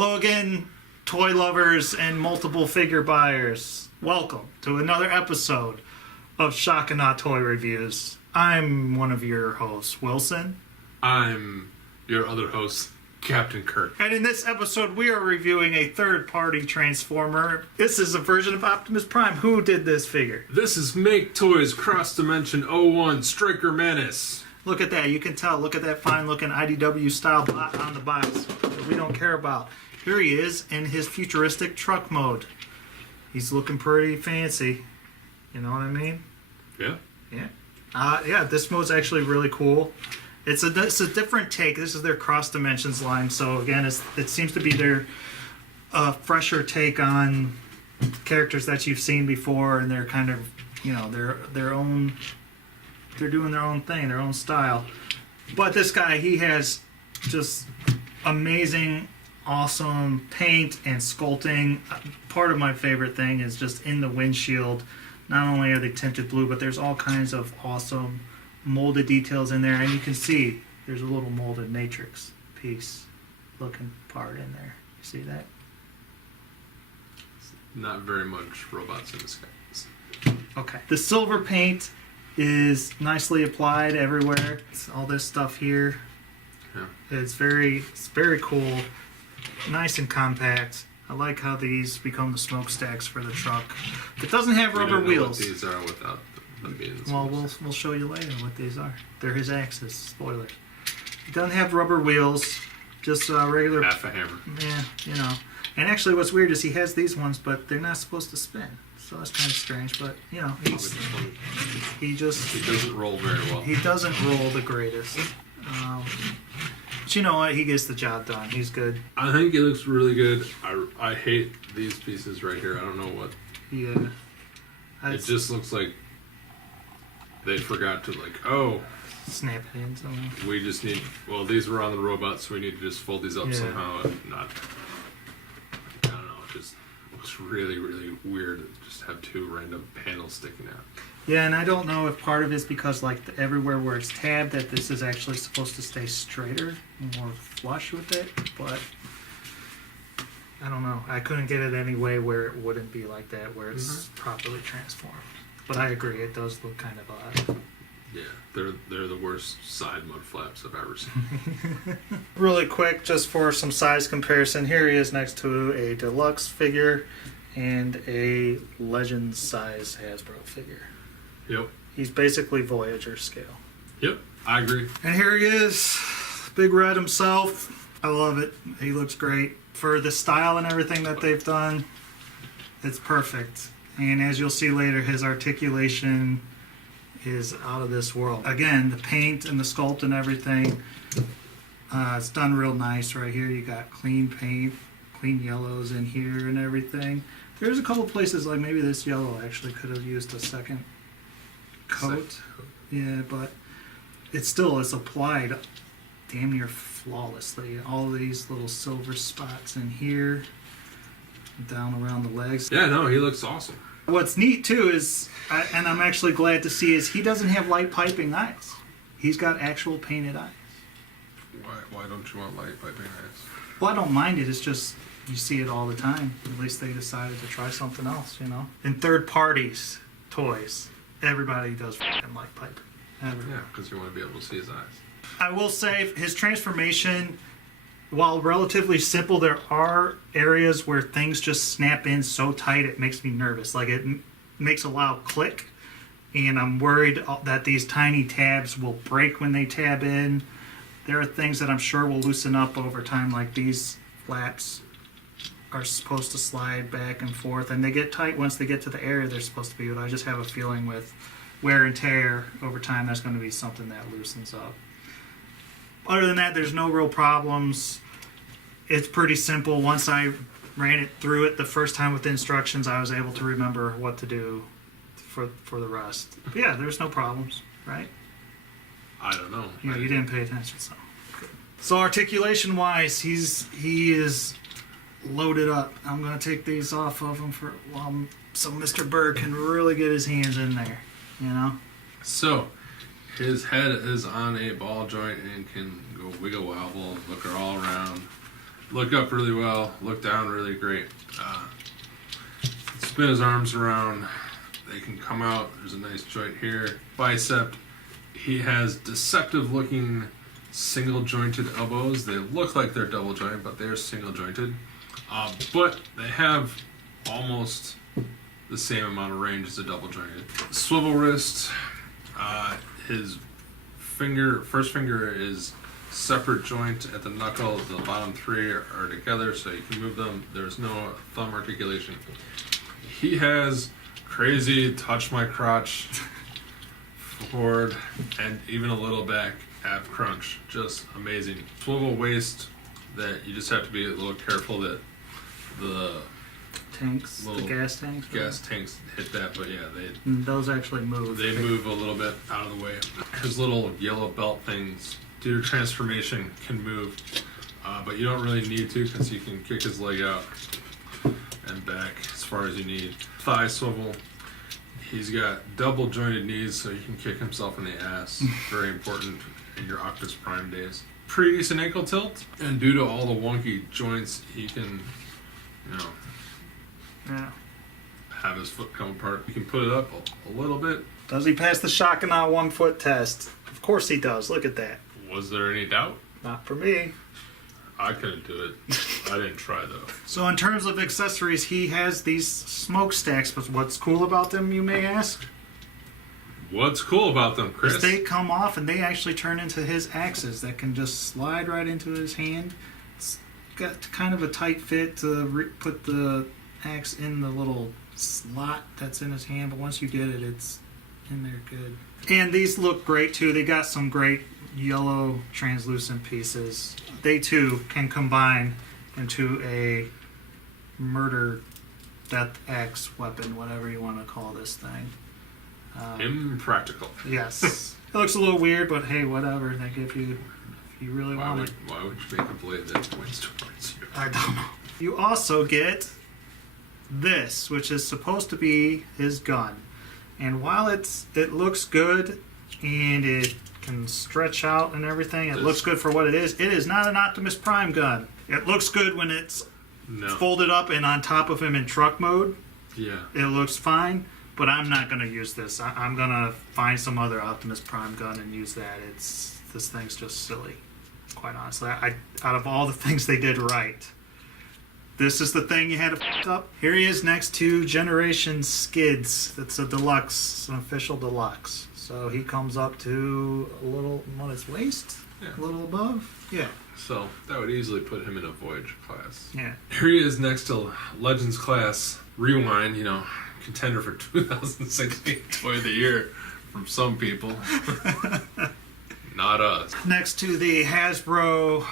Hello again, toy lovers and multiple figure buyers. Welcome to another episode of Shock and Awe Toy Reviews. I'm one of your hosts, Wilson. I'm your other host, Captain Kirk. And in this episode, we are reviewing a third-party Transformer. This is a version of Optimus Prime. Who did this figure? This is MakeToys Cross Dimension 01 Striker Manus. Look at that. You can tell. Look at that fine-looking IDW style bot on the box that we don't care about. Here he is in his futuristic truck mode. He's looking pretty fancy. You know what I mean? Yeah. Yeah, this mode's actually really cool. It's a different take. This is their Cross Dimensions line. So again, it seems to be their fresher take on characters that you've seen before, and they're kind of, you know, their own. They're doing their own thing, their own style. But this guy, he has just amazing, awesome paint and sculpting. Part of my favorite thing is just in the windshield. Not only are they tinted blue, but there's all kinds of awesome molded details in there. And you can see there's a little molded matrix piece looking part in there. You see that? Not very much robots in this guy. Okay. The silver paint is nicely applied everywhere. It's all this stuff here. Yeah. It's very cool, nice and compact. I like how these become the smokestacks for the truck. It doesn't have rubber wheels. What these are without them being. Well, we'll show you later what these are. They're his axes. Spoiler. It doesn't have rubber wheels, just regular. Half a hammer. Yeah, you know. And actually, what's weird is he has these ones, but they're not supposed to spin. So that's kind of strange, but you know, he doesn't roll very well. He doesn't roll the greatest. But you know what? He gets the job done. He's good. I think it looks really good. I hate these pieces right here. I don't know what. Yeah. It just looks like they forgot to snap it in somehow. we just need. Well, these were on the robot, so we need to just fold these up somehow. Not. I don't know. It just looks really, really weird to just have two random panels sticking out. Yeah, and I don't know if part of it's because everywhere where it's tabbed that this is actually supposed to stay straighter, more flush with it, but I don't know. I couldn't get it any way where it wouldn't be like that, where it's properly transformed. But I agree, it does look kind of odd. Yeah, they're the worst side mud flaps I've ever seen. Really quick, just for some size comparison, here he is next to a deluxe figure and a legend size Hasbro figure. Yep. He's basically Voyager scale. Yep, I agree. And here he is, Big Red himself. I love it. He looks great. For the style and everything that they've done, it's perfect. And as you'll see later, his articulation is out of this world. Again, the paint and the sculpt and everything, it's done real nice right here. You got clean paint, clean yellows in here and everything. There's a couple places like maybe this yellow actually could have used a second coat. Yeah, but it still is applied damn near flawlessly. All these little silver spots in here, down around the legs. Yeah, no, he looks awesome. What's neat too is, and I'm actually glad to see, is he doesn't have light piping eyes. He's got actual painted eyes. Why don't you want light piping eyes? Well, I don't mind it. It's just you see it all the time. At least they decided to try something else, you know. In third parties toys, everybody does fucking light piping. Everybody. Yeah, because you want to be able to see his eyes. I will say his transformation, while relatively simple, there are areas where things just snap in so tight it makes me nervous. Like it makes a loud click, and I'm worried that these tiny tabs will break when they tab in. There are things that I'm sure will loosen up over time, like these flaps are supposed to slide back and forth, and they get tight once they get to the area they're supposed to be, but I just have a feeling with wear and tear over time that's going to be something that loosens up. Other than that, there's no real problems. It's pretty simple. Once I ran it through it the first time with the instructions, I was able to remember what to do for the rest. But yeah, there's no problems, right? I don't know. Yeah, you didn't pay attention, so. Good. So articulation-wise, he is loaded up. I'm going to take these off of him so Mr. Berg can really get his hands in there, you know? So, his head is on a ball joint and can go wiggle wobble, look her all around. look up really well, look down really great. Spin his arms around. They can come out. There's a nice joint here. Bicep. He has deceptive looking single jointed elbows. They look like they're double jointed, but they're single jointed. But they have almost the same amount of range as a double jointed. Swivel wrist. His first finger is separate joint at the knuckle. The bottom three are together, so you can move them. There's no thumb articulation. He has crazy touch my crotch forward and even a little back ab crunch. Just amazing. Swivel waist that you just have to be a little careful that the tanks, the gas tanks. Gas tanks hit that, but yeah, those actually move. They move a little bit out of the way. His little yellow belt things, due to transformation, can move, but you don't really need to because you can kick his leg out and back as far as you need. Thigh swivel. He's got double jointed knees, so he can kick himself in the ass. Very important in your Optimus Prime days. Pretty decent ankle tilt, and due to all the wonky joints, he can, have his foot come apart. You can put it up a little bit. Does he pass the Shakana 1 foot test? Of course he does. Look at that. Was there any doubt? Not for me. I couldn't do it. I didn't try though. So in terms of accessories, he has these smokestacks, but what's cool about them, you may ask? What's cool about them, Chris? Is they come off and they actually turn into his axes that can just slide right into his hand. It's got kind of a tight fit to put the axe in the little slot that's in his hand, but once you get it, it's in there good. And these look great too. They got some great yellow translucent pieces. They too can combine into a murder death axe weapon, whatever you want to call this thing. Impractical. Yes. It looks a little weird, but hey, whatever. Like if you really want it. Why would you make a blade that points towards you? I don't know. You also get this, which is supposed to be his gun. And while it looks good and it can stretch out and everything, it looks good for what it is not an Optimus Prime gun. It looks good when it's folded up and on top of him in truck mode. Yeah. It looks fine, but I'm not going to use this. I'm going to find some other Optimus Prime gun and use that. This thing's just silly, quite honestly. Out of all the things they did right, this is the thing you had to f*** up. Here he is next to Generation Skids. That's a deluxe. It's an official deluxe. So he comes up to a little on his waist, a little above. Yeah. So that would easily put him in a Voyager class. Yeah. Here he is next to Legends class. Rewind, contender for 2016 Toy of the Year from some people. Not us. Next to the Hasbro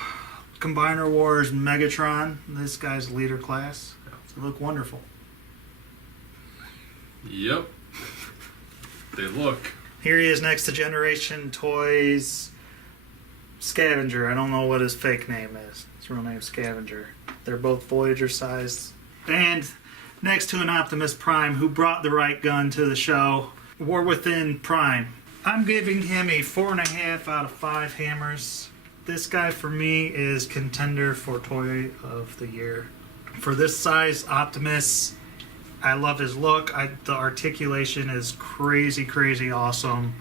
Combiner Wars Megatron. This guy's leader class. They look wonderful. Yep. They look. Here he is next to Generation Toys Scavenger. I don't know what his fake name is. His real name's Scavenger. They're both Voyager sized. And next to an Optimus Prime who brought the right gun to the show, War Within Prime. I'm giving him a 4.5 out of 5 hammers. This guy for me is contender for Toy of the Year. For this size Optimus, I love his look. The articulation is crazy, crazy awesome.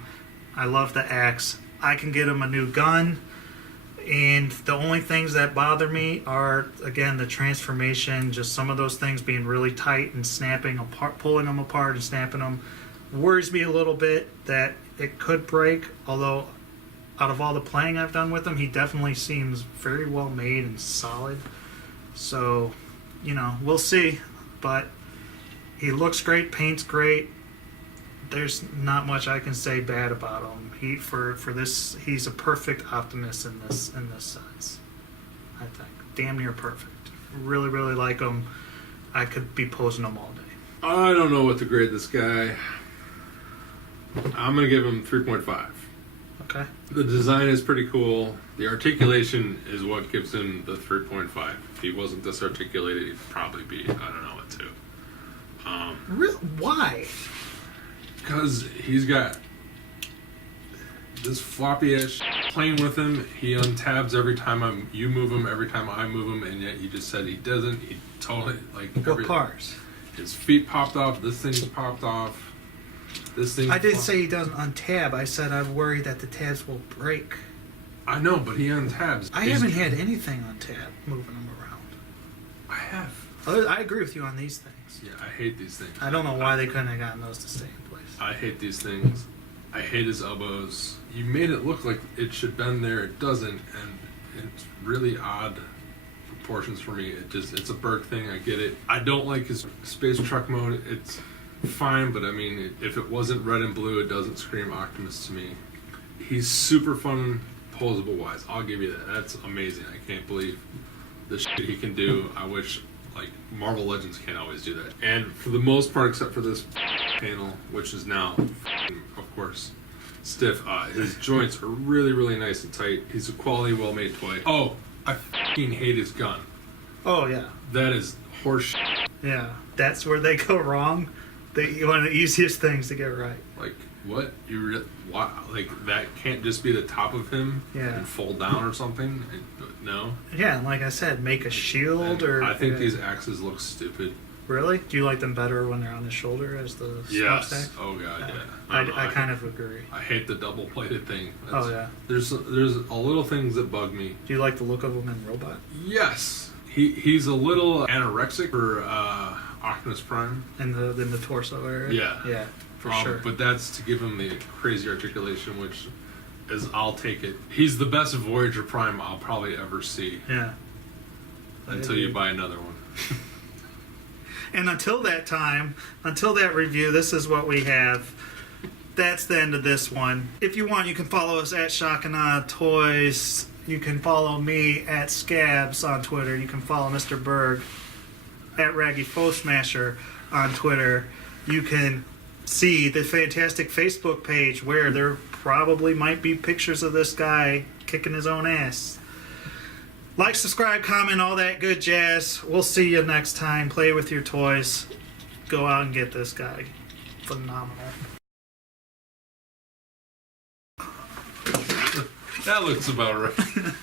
I love the axe. I can get him a new gun. And the only things that bother me are, again, the transformation, just some of those things being really tight and snapping apart, pulling them apart and snapping them. Worries me a little bit that it could break, although out of all the playing I've done with him, he definitely seems very well made and solid. So, we'll see. But he looks great, paint's great. There's not much I can say bad about him. For this, he's a perfect Optimus in this size, I think. Damn near perfect. Really, really like him. I could be posing him all day. I don't know what to grade this guy. I'm going to give him 3.5. Okay. The design is pretty cool. The articulation is what gives him the 3.5. If he wasn't this articulated, he'd probably be, I don't know what to. Why? Because he's got this floppy ass playing with him. He untabs every time you move him, every time I move him, and yet you just said he doesn't. He totally like What parts? His feet popped off. This thing's popped off. This thing. I didn't say he doesn't untab. I said I'm worried that the tabs will break. I know, but he untabs. I haven't had anything on tab moving them around. I have. I agree with you on these things. Yeah, I hate these things. I don't know why they couldn't have gotten those to stay in place. I hate these things. I hate his elbows. You made it look like it should bend there. It doesn't, and it's really odd proportions for me. It's a Berg thing. I get it. I don't like his space truck mode. It's fine, but I mean, if it wasn't red and blue, it doesn't scream Optimus to me. He's super fun, posable wise. I'll give you that. That's amazing. I can't believe the shit he can do. I wish, like, Marvel Legends can't always do that. And for the most part, except for this panel, which is now, of course, stiff, his joints are really, really nice and tight. He's a quality, well-made toy. Oh, I fucking hate his gun. Oh, yeah. That is horse. Yeah. That's where they go wrong. One of the easiest things to get right. Like, what? What? Like, that can't just be the top of him and fold down or something? No. Yeah, and like I said, make a shield And or... I think these axes look stupid. Really? Do you like them better when they're on the shoulder as the Yes. stack? Oh, God, yeah. I kind of agree. I hate the double-plated thing. Oh, yeah. There's a little things that bug me. Do you like the look of him in Robot? Yes. He's a little anorexic for Optimus Prime. In the torso area? Yeah. Yeah, for sure. But that's to give him the crazy articulation, which is, I'll take it. He's the best Voyager Prime I'll probably ever see. Yeah. Until you buy another one. And until that time, until that review, this is what we have. That's the end of this one. If you want, you can follow us at Shock and Awe Toys. You can follow me at Scabs on Twitter. You can follow Mr. Berg at Raggy Foe Smasher on Twitter. You can see the fantastic Facebook page where there probably might be pictures of this guy kicking his own ass. Like, subscribe, comment, all that good jazz. We'll see you next time. Play with your toys. Go out and get this guy. Phenomenal. That looks about right.